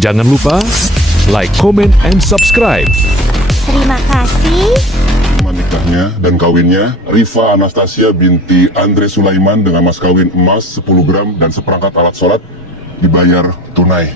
Jangan lupa like, comment, and subscribe. Terima kasih. Nikahnya dan kawinnya, Rifa Anastasia binti Andre Sulaiman dengan mas kawin emas 10 gram dan seperangkat alat sholat dibayar tunai.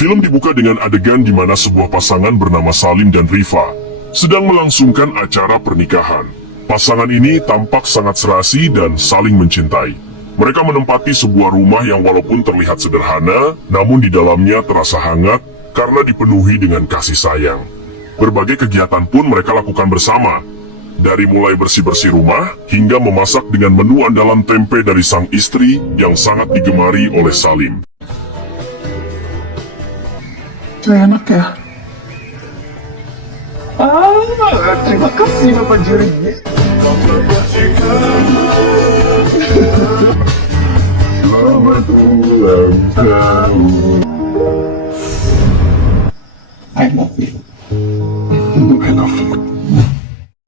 Film dibuka dengan adegan di mana sebuah pasangan bernama Salim dan Rifa sedang melangsungkan acara pernikahan. Pasangan ini tampak sangat serasi dan saling mencintai. Mereka menempati sebuah rumah yang walaupun terlihat sederhana, namun di dalamnya terasa hangat karena dipenuhi dengan kasih sayang. Berbagai kegiatan pun mereka lakukan bersama, dari mulai bersih-bersih rumah hingga memasak dengan menu andalan tempe dari sang istri yang sangat digemari oleh Salim. Enak ya. Terima kasih Bapak Juri. Selamat ulang tahun. I love you. I love you.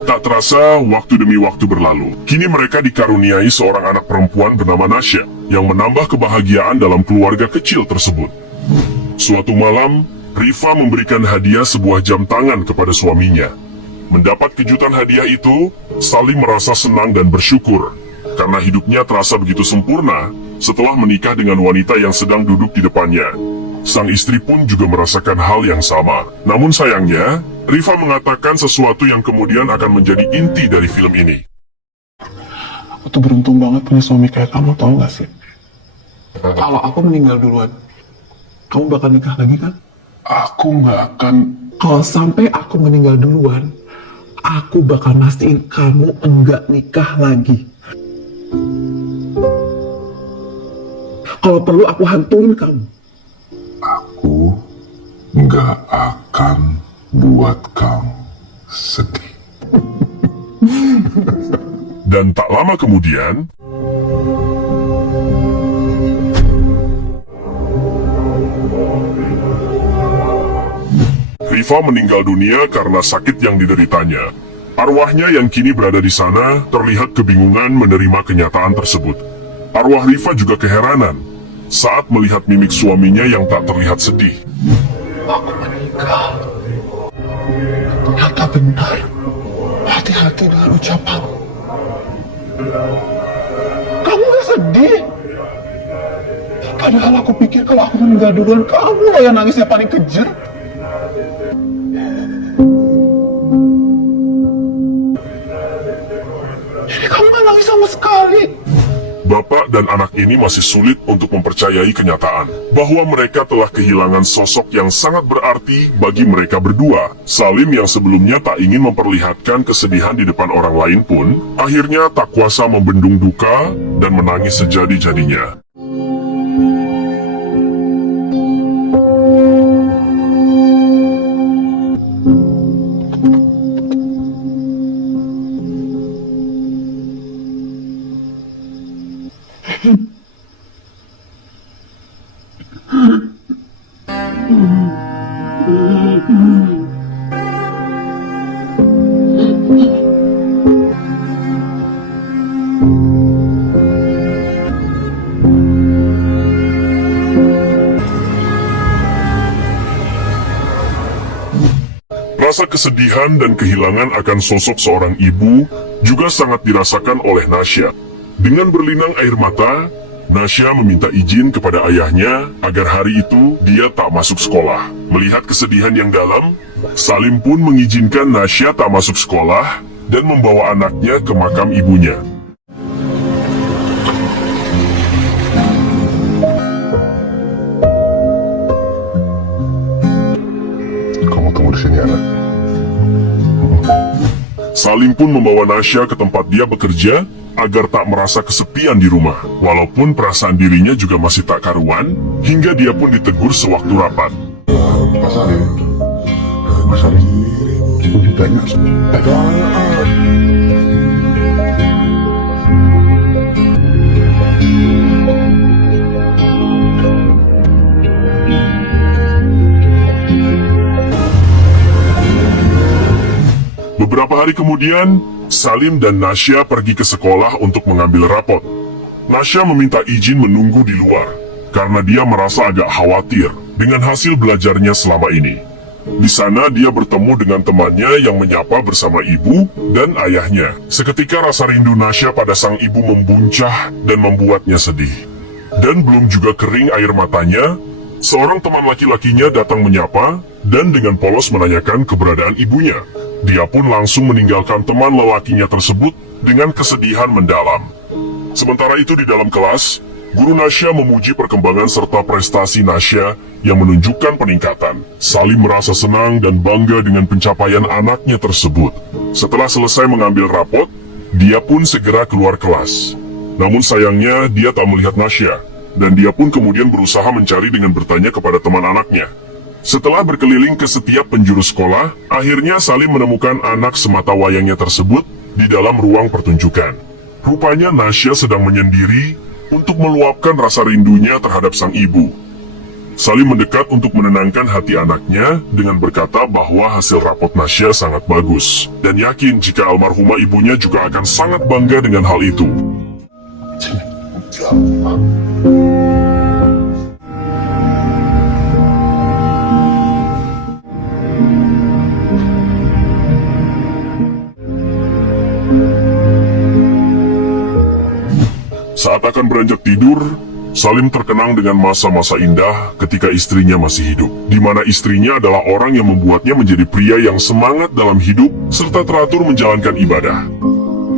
Tak terasa, waktu demi waktu berlalu. Kini mereka dikaruniai seorang anak perempuan bernama Nasya, yang menambah kebahagiaan dalam keluarga kecil tersebut. Suatu malam, Rifa memberikan hadiah sebuah jam tangan kepada suaminya. Mendapat kejutan hadiah itu, Salim merasa senang dan bersyukur, karena hidupnya terasa begitu sempurna setelah menikah dengan wanita yang sedang duduk di depannya. Sang istri pun juga merasakan hal yang sama. Namun sayangnya, Rifa mengatakan sesuatu yang kemudian akan menjadi inti dari film ini. Aku tuh beruntung banget punya suami kayak kamu, tau gak sih? Kalau aku meninggal duluan, kamu bakal nikah lagi kan? Aku nggak akan... Kalau sampai aku meninggal duluan, aku bakal mastiin kamu enggak nikah lagi. Kalau perlu aku hantuin kamu. Aku nggak akan buat kamu sedih. Dan tak lama kemudian, Rifa meninggal dunia karena sakit yang dideritanya. Arwahnya yang kini berada di sana terlihat kebingungan menerima kenyataan tersebut. Arwah Rifa juga keheranan saat melihat mimik suaminya yang tak terlihat sedih. Aku meninggal. Ternyata benar. Hati-hati dengan ucapan. Kamu gak sedih? Padahal aku pikir kalau aku meninggal duluan, kamu loh yang nangisnya paling kejer. Jadi kamu gak nangis sama sekali. Bapak dan anak ini masih sulit untuk mempercayai kenyataan bahwa mereka telah kehilangan sosok yang sangat berarti bagi mereka berdua. Salim yang sebelumnya tak ingin memperlihatkan kesedihan di depan orang lain pun, akhirnya tak kuasa membendung duka dan menangis sejadi-jadinya. Rasa kesedihan dan kehilangan akan sosok seorang ibu juga sangat dirasakan oleh Nasya. Dengan berlinang air mata, Nasya meminta izin kepada ayahnya agar hari itu dia tak masuk sekolah. Melihat kesedihan yang dalam, Salim pun mengizinkan Nasya tak masuk sekolah dan membawa anaknya ke makam ibunya. Kamu tunggu di sini, anak. Salim pun membawa Nasya ke tempat dia bekerja agar tak merasa kesepian di rumah. Walaupun perasaan dirinya juga masih tak karuan, hingga dia pun ditegur sewaktu rapat. Pak Salim, ditanya. Beberapa hari kemudian, Salim dan Nasya pergi ke sekolah untuk mengambil rapot. Nasya meminta izin menunggu di luar, karena dia merasa agak khawatir dengan hasil belajarnya selama ini. Di sana dia bertemu dengan temannya yang menyapa bersama ibu dan ayahnya. Seketika rasa rindu Nasya pada sang ibu membuncah dan membuatnya sedih. Dan belum juga kering air matanya, seorang teman laki-lakinya datang menyapa dan dengan polos menanyakan keberadaan ibunya. Dia pun langsung meninggalkan teman lelakinya tersebut dengan kesedihan mendalam. Sementara itu di dalam kelas, guru Nasya memuji perkembangan serta prestasi Nasya yang menunjukkan peningkatan. Salim merasa senang dan bangga dengan pencapaian anaknya tersebut. Setelah selesai mengambil rapot, dia pun segera keluar kelas. Namun sayangnya dia tak melihat Nasya, dan dia pun kemudian berusaha mencari dengan bertanya kepada teman anaknya. Setelah berkeliling ke setiap penjuru sekolah, akhirnya Salim menemukan anak semata wayangnya tersebut di dalam ruang pertunjukan. Rupanya Nasya sedang menyendiri untuk meluapkan rasa rindunya terhadap sang ibu. Salim mendekat untuk menenangkan hati anaknya dengan berkata bahwa hasil rapot Nasya sangat bagus, dan yakin jika almarhumah ibunya juga akan sangat bangga dengan hal itu. Saat akan beranjak tidur, Salim terkenang dengan masa-masa indah ketika istrinya masih hidup, di mana istrinya adalah orang yang membuatnya menjadi pria yang semangat dalam hidup serta teratur menjalankan ibadah.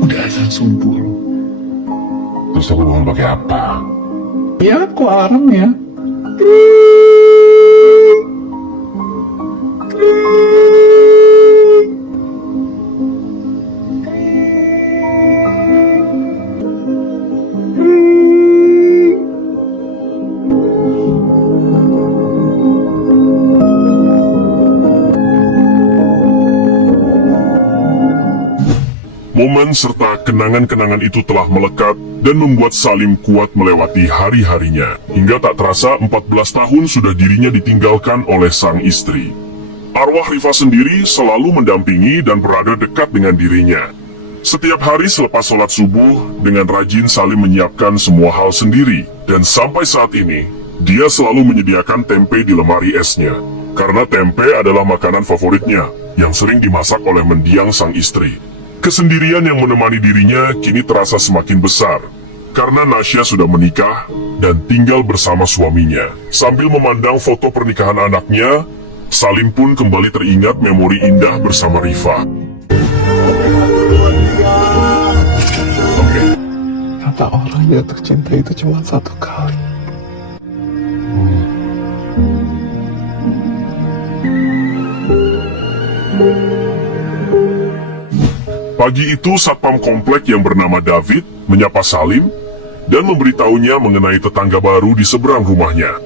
Udah azan subuh. Terus aku mau pakai apa? Ya, kok alarm ya? Momen serta kenangan-kenangan itu telah melekat dan membuat Salim kuat melewati hari-harinya. Hingga tak terasa 14 tahun sudah dirinya ditinggalkan oleh sang istri. Arwah Rifa sendiri selalu mendampingi dan berada dekat dengan dirinya. Setiap hari selepas sholat subuh, dengan rajin Salim menyiapkan semua hal sendiri. Dan sampai saat ini, dia selalu menyediakan tempe di lemari esnya. Karena tempe adalah makanan favoritnya, yang sering dimasak oleh mendiang sang istri. Kesendirian yang menemani dirinya kini terasa semakin besar, karena Nasya sudah menikah dan tinggal bersama suaminya. Sambil memandang foto pernikahan anaknya, Salim pun kembali teringat memori indah bersama Rifa. Kata orang jatuh cinta itu cuma satu kali. Pagi itu satpam komplek yang bernama David menyapa Salim dan memberitahunya mengenai tetangga baru di seberang rumahnya.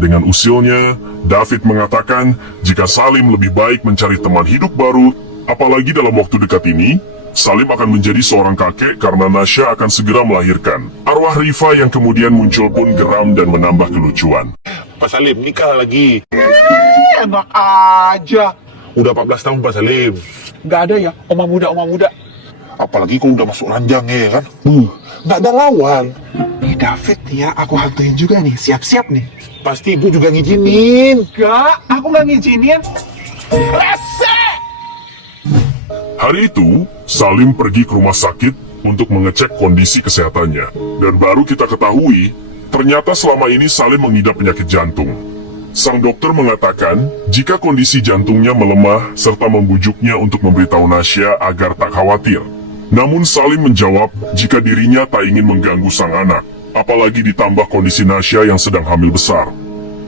Dengan usilnya, David mengatakan jika Salim lebih baik mencari teman hidup baru, apalagi dalam waktu dekat ini, Salim akan menjadi seorang kakek karena Nasya akan segera melahirkan. Arwah Rifa yang kemudian muncul pun geram dan menambah kelucuan. Pak Salim, nikah lagi. Enak aja. Udah 14 tahun Pak Salim. Nggak ada ya, oma muda. Apalagi kau udah masuk ranjang ya kan? Nggak ada lawan. Nih David ya, aku hantuin juga nih, siap-siap nih. Pasti ibu juga ngizinin. Enggak, aku nggak ngizinin. Hari itu, Salim pergi ke rumah sakit untuk mengecek kondisi kesehatannya. Dan baru kita ketahui, ternyata selama ini Salim mengidap penyakit jantung. Sang dokter mengatakan jika kondisi jantungnya melemah serta membujuknya untuk memberitahu Nasya agar tak khawatir. Namun Salim menjawab jika dirinya tak ingin mengganggu sang anak, apalagi ditambah kondisi Nasya yang sedang hamil besar.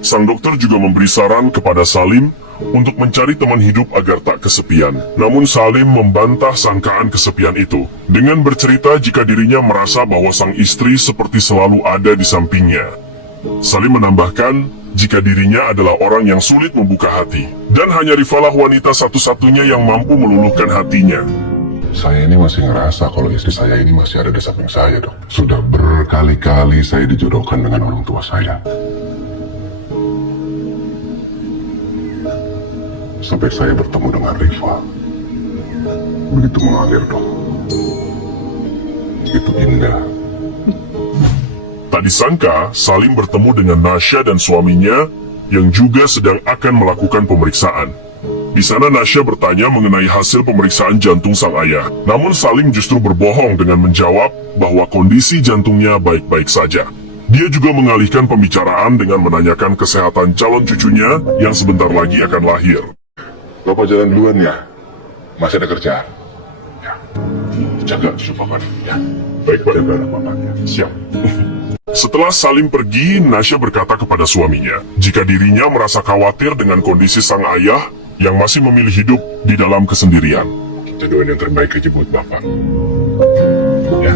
Sang dokter juga memberi saran kepada Salim untuk mencari teman hidup agar tak kesepian. Namun Salim membantah sangkaan kesepian itu dengan bercerita jika dirinya merasa bahwa sang istri seperti selalu ada di sampingnya. Salim menambahkan jika dirinya adalah orang yang sulit membuka hati, dan hanya Rifalah wanita satu-satunya yang mampu meluluhkan hatinya. Saya ini masih ngerasa kalau istri saya ini masih ada di samping saya, dok. Sudah berkali-kali saya dijodohkan dengan orang tua saya. Sampai saya bertemu dengan Rifa. Begitu mengalir, dok. Itu indah. Tak Tak disangka, Salim bertemu dengan Nasya dan suaminya yang juga sedang akan melakukan pemeriksaan. Di sana Nasya bertanya mengenai hasil pemeriksaan jantung sang ayah. Namun Salim justru berbohong dengan menjawab bahwa kondisi jantungnya baik-baik saja. Dia juga mengalihkan pembicaraan dengan menanyakan kesehatan calon cucunya yang sebentar lagi akan lahir. Bapak jalan duluan ya. Masih ada kerjaan. Ya. Jaga cucu Bapak nih, ya. Baik, Pak. Jaga anak Bapak, ya. Siap. Setelah Salim pergi, Nasya berkata kepada suaminya, jika dirinya merasa khawatir dengan kondisi sang ayah yang masih memilih hidup di dalam kesendirian. Kita doain yang terbaik aja buat Bapak. Ya.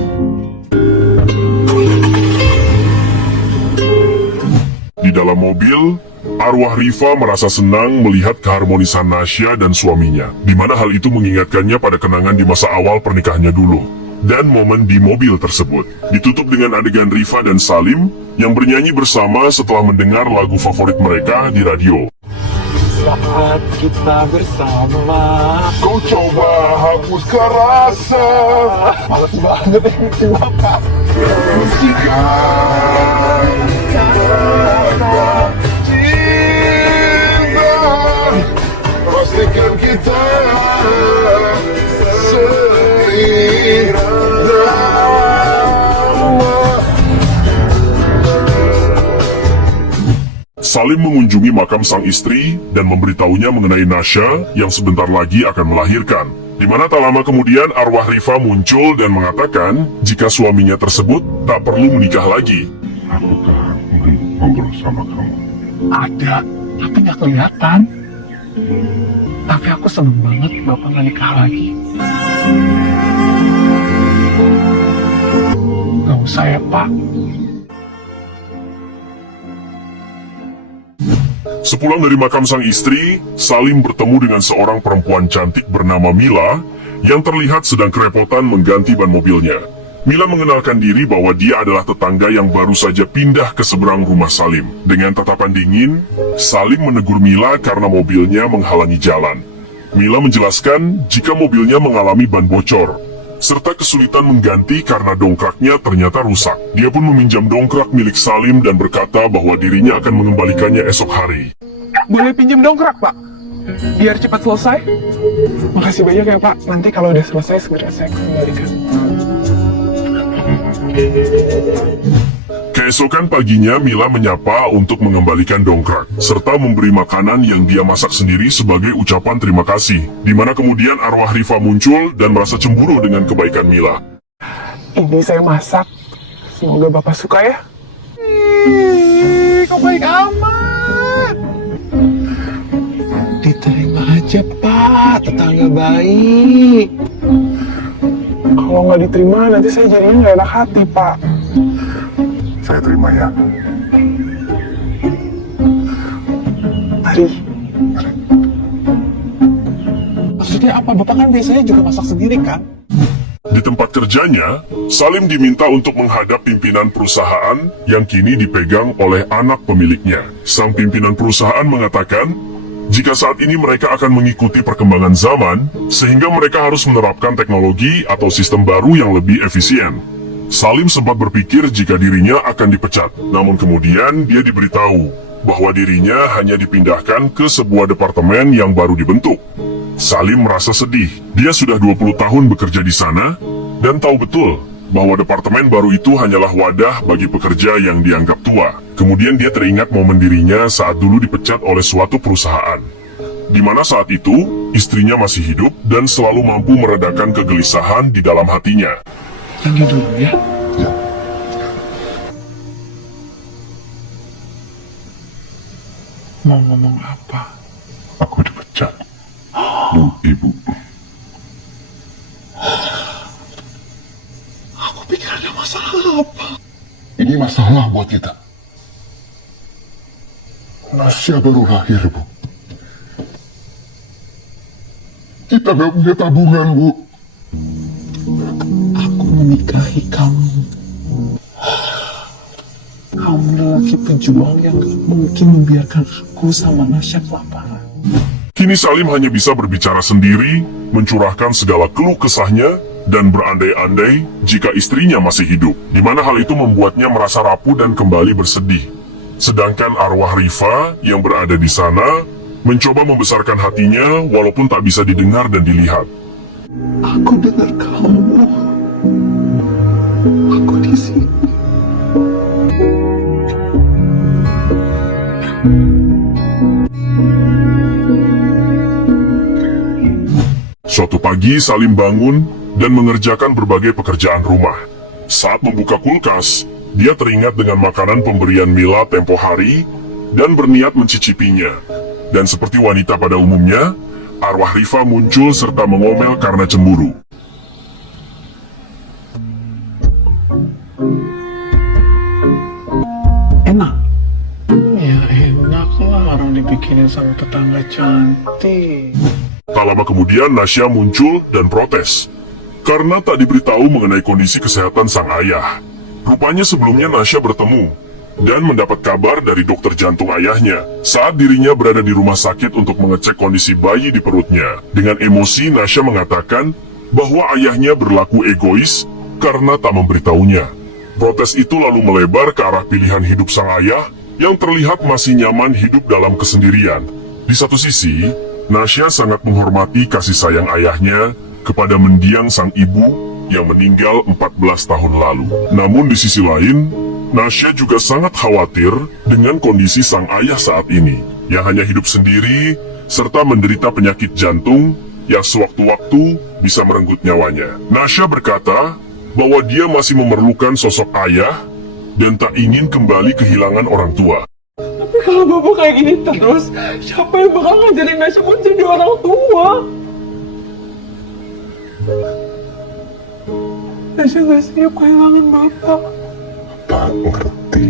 Di dalam mobil, arwah Rifa merasa senang melihat keharmonisan Nasya dan suaminya, di mana hal itu mengingatkannya pada kenangan di masa awal pernikahannya dulu. Dan momen di mobil tersebut ditutup dengan adegan Rifa dan Salim yang bernyanyi bersama setelah mendengar lagu favorit mereka di radio. Saat kita bersama, Kau coba hapuskan rasa. males banget ini si Bapak. Hentikan kata cinta. Pastikan kita Salim mengunjungi makam sang istri dan memberitahunya mengenai Nasya yang sebentar lagi akan melahirkan. Di mana tak lama kemudian arwah Rifa muncul dan mengatakan jika suaminya tersebut tak perlu menikah lagi. Aku kangen ngobrol sama kamu. Ada, tapi nggak kelihatan. Tapi aku seneng banget Bapak nggak nikah lagi. Gak usah ya Pak. Sepulang dari makam sang istri, Salim bertemu dengan seorang perempuan cantik bernama Mila yang terlihat sedang kerepotan mengganti ban mobilnya. Mila mengenalkan diri bahwa dia adalah tetangga yang baru saja pindah ke seberang rumah Salim. Dengan tatapan dingin, Salim menegur Mila karena mobilnya menghalangi jalan. Mila menjelaskan jika mobilnya mengalami ban bocor, serta kesulitan mengganti karena dongkraknya ternyata rusak. Dia pun meminjam dongkrak milik Salim dan berkata bahwa dirinya akan mengembalikannya esok hari. Boleh pinjem dongkrak Pak? Biar cepat selesai. Makasih banyak ya Pak. Nanti kalau udah selesai segera saya kembalikan. Keesokan paginya, Mila menyapa untuk mengembalikan dongkrak, serta memberi makanan yang dia masak sendiri sebagai ucapan terima kasih. Di mana kemudian arwah Rifa muncul dan merasa cemburu dengan kebaikan Mila. Ini saya masak. Semoga Bapak suka ya. Kok baik amat. Diterima aja Pak, tetangga baik. Kalau nggak diterima nanti saya jadinya nggak enak hati Pak. Saya terima ya. Mari. Maksudnya apa? Bapak kan biasanya juga masak sendiri kan? Di tempat kerjanya, Salim diminta untuk menghadap pimpinan perusahaan yang kini dipegang oleh anak pemiliknya. Sang pimpinan perusahaan mengatakan, jika saat ini mereka akan mengikuti perkembangan zaman, sehingga mereka harus menerapkan teknologi atau sistem baru yang lebih efisien. Salim sempat berpikir jika dirinya akan dipecat, namun kemudian dia diberitahu bahwa dirinya hanya dipindahkan ke sebuah departemen yang baru dibentuk. Salim merasa sedih. Dia sudah 20 tahun bekerja di sana dan tahu betul bahwa departemen baru itu hanyalah wadah bagi pekerja yang dianggap tua. Kemudian dia teringat momen dirinya saat dulu dipecat oleh suatu perusahaan, di mana saat itu istrinya masih hidup dan selalu mampu meredakan kegelisahan di dalam hatinya. Lanjut dulu ya. Ya. Mau ngomong apa? Aku dipecat. Bu, Ibu. Aku pikir ada masalah apa? Ini masalah buat kita. Nasya baru lahir, Bu. Kita gak punya tabungan, Bu. Aku menikahi kamu. Kamu lelaki pejuang yang gak mungkin membiarkan aku sama Nasya kelaparan. Kini Salim hanya bisa berbicara sendiri, mencurahkan segala keluh kesahnya, dan berandai-andai jika istrinya masih hidup, di mana hal itu membuatnya merasa rapuh dan kembali bersedih. Sedangkan arwah Rifa yang berada di sana mencoba membesarkan hatinya walaupun tak bisa didengar dan dilihat. Aku dengar kamu. Aku di sini. Suatu pagi Salim bangun dan mengerjakan berbagai pekerjaan rumah. Saat membuka kulkas, dia teringat dengan makanan pemberian Mila tempo hari dan berniat mencicipinya. Dan seperti wanita pada umumnya, arwah Rifa muncul serta mengomel karena cemburu. Enak? Ya enak lah, orang dibikinin sama tetangga cantik. Tak lama kemudian Nasya muncul dan protes karena tak diberitahu mengenai kondisi kesehatan sang ayah. Rupanya sebelumnya Nasya bertemu dan mendapat kabar dari dokter jantung ayahnya saat dirinya berada di rumah sakit untuk mengecek kondisi bayi di perutnya. Dengan emosi, Nasya mengatakan bahwa ayahnya berlaku egois karena tak memberitahunya. Protes itu lalu melebar ke arah pilihan hidup sang ayah yang terlihat masih nyaman hidup dalam kesendirian. Di satu sisi, Nasya sangat menghormati kasih sayang ayahnya kepada mendiang sang ibu yang meninggal 14 tahun lalu. Namun di sisi lain, Nasya juga sangat khawatir dengan kondisi sang ayah saat ini, yang hanya hidup sendiri serta menderita penyakit jantung yang sewaktu-waktu bisa merenggut nyawanya. Nasya berkata bahwa dia masih memerlukan sosok ayah dan tak ingin kembali kehilangan orang tua. Tapi kalau bapak kayak gini terus, siapa yang bakal ngajarin Nasya buat jadi orang tua? Nasya gak siap kehilangan bapak. Tak ngerti.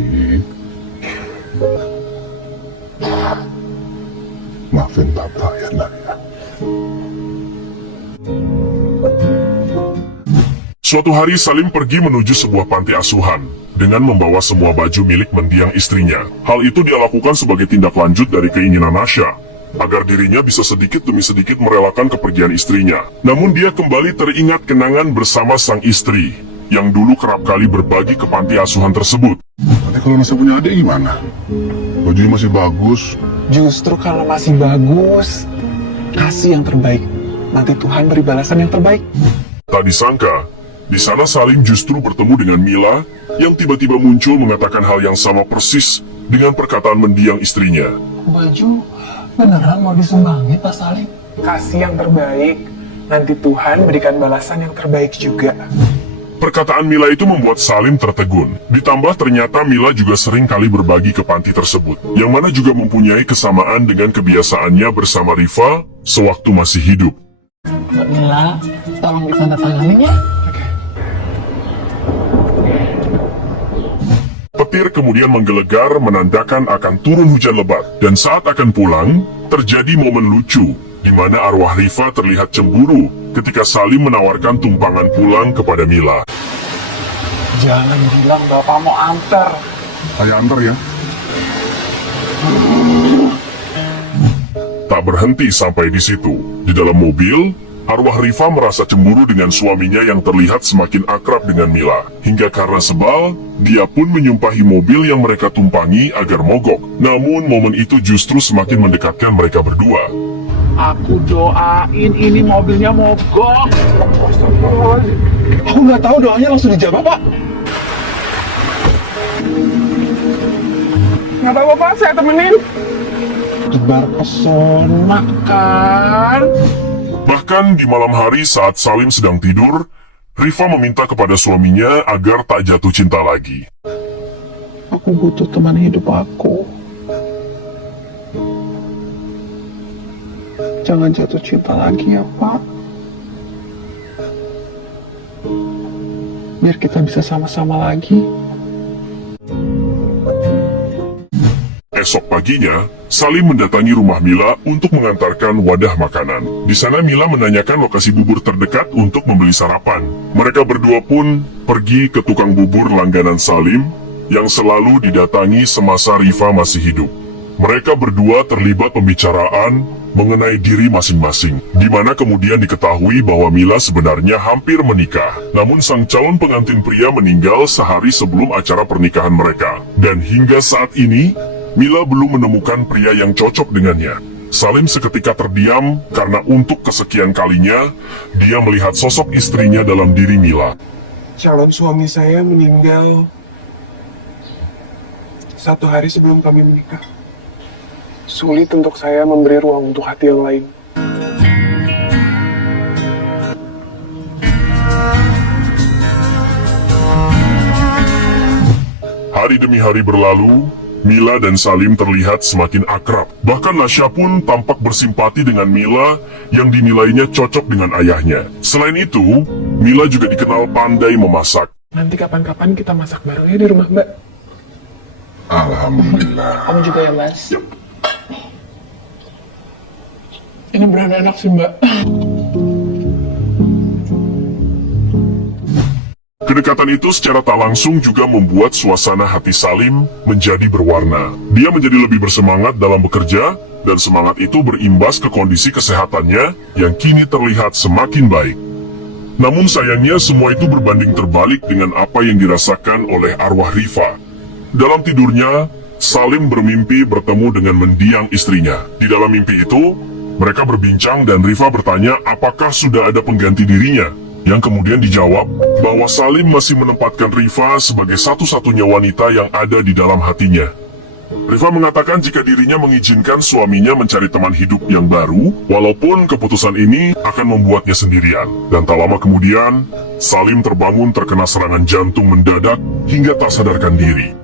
Maafin Bapak ya, Nak ya. Suatu hari Salim pergi menuju sebuah panti asuhan dengan membawa semua baju milik mendiang istrinya. Hal itu dia lakukan sebagai tindak lanjut dari keinginan Nasya, agar dirinya bisa sedikit demi sedikit merelakan kepergian istrinya. Namun dia kembali teringat kenangan bersama sang istri, yang dulu kerap kali berbagi ke panti asuhan tersebut. Nanti kalau Nasya punya adik gimana? Bajunya masih bagus. Justru kalau masih bagus, kasih yang terbaik. Nanti Tuhan beri balasan yang terbaik. Tak disangka, di sana Salim justru bertemu dengan Mila yang tiba-tiba muncul mengatakan hal yang sama persis dengan perkataan mendiang istrinya. Baju beneran mau disumbangi, Pak Salim? Kasih yang terbaik. Nanti Tuhan berikan balasan yang terbaik juga. Perkataan Mila itu membuat Salim tertegun. Ditambah ternyata Mila juga sering kali berbagi ke panti tersebut, yang mana juga mempunyai kesamaan dengan kebiasaannya bersama Rifa sewaktu masih hidup. Mbak Mila, tolong ditandatanganin ya. Petir kemudian menggelegar menandakan akan turun hujan lebat, dan saat akan pulang, terjadi momen lucu, di mana arwah Rifa terlihat cemburu ketika Salim menawarkan tumpangan pulang kepada Mila. Jangan bilang Bapak mau antar. Saya antar ya. Tak berhenti sampai di situ. Di dalam mobil, arwah Rifa merasa cemburu dengan suaminya yang terlihat semakin akrab dengan Mila. Hingga karena sebal, dia pun menyumpahi mobil yang mereka tumpangi agar mogok. Namun momen itu justru semakin mendekatkan mereka berdua. Aku doain ini mobilnya mogok. Aku nggak tahu doanya langsung dijawab, Pak. Nggak apa-apa, Pak. Saya temenin. Tebar pesona kan? Bahkan di malam hari saat Salim sedang tidur, Rifa meminta kepada suaminya agar tak jatuh cinta lagi. Aku butuh teman hidup aku. Jangan jatuh cinta lagi ya, Pak. Biar kita bisa sama-sama lagi. Esok paginya, Salim mendatangi rumah Mila untuk mengantarkan wadah makanan. Di sana Mila menanyakan lokasi bubur terdekat untuk membeli sarapan. Mereka berdua pun pergi ke tukang bubur langganan Salim yang selalu didatangi semasa Rifa masih hidup. Mereka berdua terlibat pembicaraan mengenai diri masing-masing, di mana kemudian diketahui bahwa Mila sebenarnya hampir menikah. Namun sang calon pengantin pria meninggal sehari sebelum acara pernikahan mereka. Dan hingga saat ini, Mila belum menemukan pria yang cocok dengannya. Salim seketika terdiam karena untuk kesekian kalinya, dia melihat sosok istrinya dalam diri Mila. Calon suami saya meninggal 1 hari sebelum kami menikah. Sulit untuk saya memberi ruang untuk hati yang lain. Hari demi hari berlalu, Mila dan Salim terlihat semakin akrab. Bahkan Nasya pun tampak bersimpati dengan Mila yang dinilainya cocok dengan ayahnya. Selain itu, Mila juga dikenal pandai memasak. Nanti kapan-kapan kita masak bareng ya di rumah Mbak. Alhamdulillah. Kamu juga ya, Mas? Ini benar enak sih, Mbak. Kedekatan itu secara tak langsung juga membuat suasana hati Salim menjadi berwarna. Dia menjadi lebih bersemangat dalam bekerja, dan semangat itu berimbas ke kondisi kesehatannya yang kini terlihat semakin baik. Namun sayangnya semua itu berbanding terbalik dengan apa yang dirasakan oleh arwah Rifa. Dalam tidurnya, Salim bermimpi bertemu dengan mendiang istrinya. Di dalam mimpi itu, mereka berbincang dan Rifa bertanya apakah sudah ada pengganti dirinya. Yang kemudian dijawab bahwa Salim masih menempatkan Rifa sebagai satu-satunya wanita yang ada di dalam hatinya. Rifa mengatakan jika dirinya mengizinkan suaminya mencari teman hidup yang baru, walaupun keputusan ini akan membuatnya sendirian. Dan tak lama kemudian, Salim terbangun terkena serangan jantung mendadak hingga tak sadarkan diri.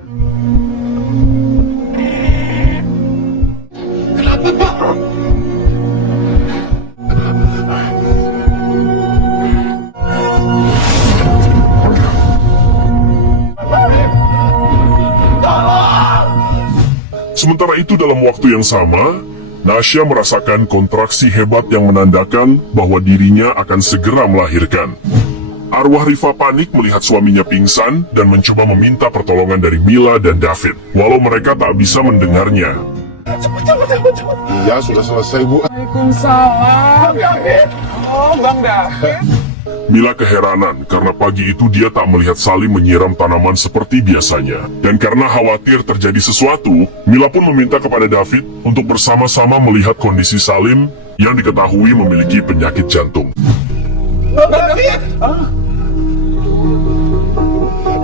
Sementara itu dalam waktu yang sama, Nasya merasakan kontraksi hebat yang menandakan bahwa dirinya akan segera melahirkan. Arwah Rifa panik melihat suaminya pingsan dan mencoba meminta pertolongan dari Mila dan David, walau mereka tak bisa mendengarnya. Iya, sudah selesai, Bu. Waalaikumsalam, David. Oh, Bang David. Mila keheranan karena pagi itu dia tak melihat Salim menyiram tanaman seperti biasanya. Dan karena khawatir terjadi sesuatu, Mila pun meminta kepada David untuk bersama-sama melihat kondisi Salim yang diketahui memiliki penyakit jantung. Bang David!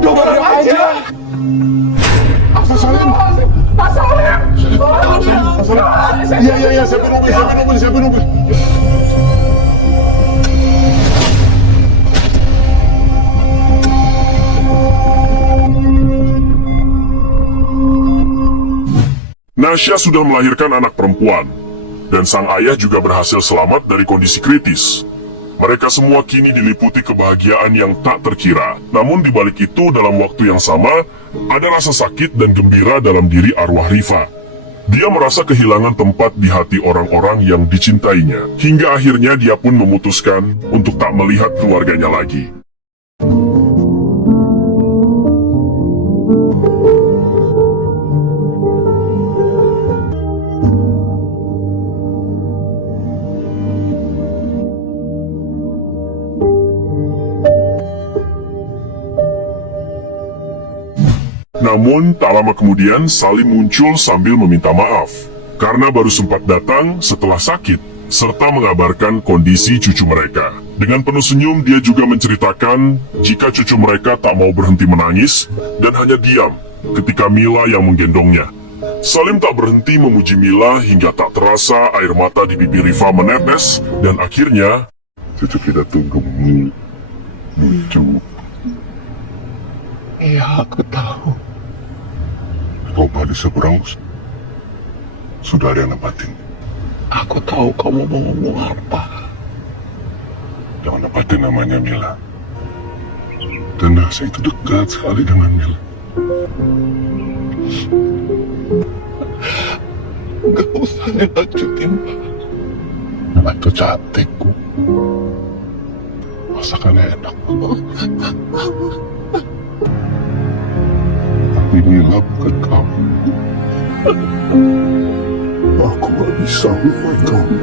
Coba aja! Apa Salim? Pak Salim! Iya, siapin mobil. Nasya sudah melahirkan anak perempuan, dan sang ayah juga berhasil selamat dari kondisi kritis. Mereka semua kini diliputi kebahagiaan yang tak terkira. Namun di balik itu dalam waktu yang sama, ada rasa sakit dan gembira dalam diri arwah Rifa. Dia merasa kehilangan tempat di hati orang-orang yang dicintainya. Hingga akhirnya dia pun memutuskan untuk tak melihat keluarganya lagi. Namun, tak lama kemudian Salim muncul sambil meminta maaf, karena baru sempat datang setelah sakit, serta mengabarkan kondisi cucu mereka. Dengan penuh senyum, dia juga menceritakan jika cucu mereka tak mau berhenti menangis, dan hanya diam ketika Mila yang menggendongnya. Salim tak berhenti memuji Mila hingga tak terasa air mata di pipi Rifa menetes, dan akhirnya, Cucu kita tunggu muncul. Iya, aku tahu. Coba di seberang sudah ada yang nempatin. Aku tahu kamu mau ngomong apa. Jangan nempatin namanya Mila. Dan Nasya itu dekat sekali dengan Mila. Gak usah dilanjutin, Pak. Mila itu cantik, Bu. Masakannya enak. Tapi Mila bukan kamu. Aku gak bisa lupain kamu.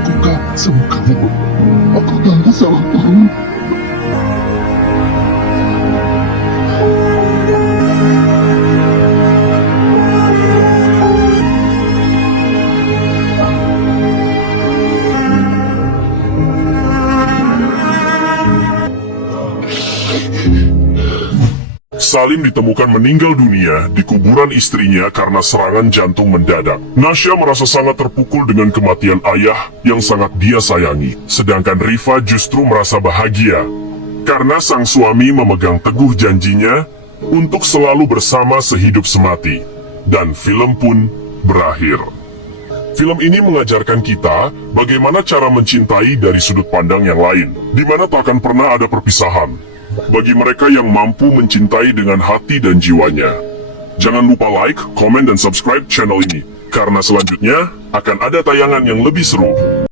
Aku kangen sama kamu. Aku kangen sama kamu. Salim ditemukan meninggal dunia di kuburan istrinya karena serangan jantung mendadak. Nasya merasa sangat terpukul dengan kematian ayah yang sangat dia sayangi. Sedangkan Rifa justru merasa bahagia karena sang suami memegang teguh janjinya untuk selalu bersama sehidup semati. Dan film pun berakhir. Film ini mengajarkan kita bagaimana cara mencintai dari sudut pandang yang lain, di mana tak akan pernah ada perpisahan bagi mereka yang mampu mencintai dengan hati dan jiwanya. Jangan lupa like, komen, dan subscribe channel ini, karena selanjutnya akan ada tayangan yang lebih seru.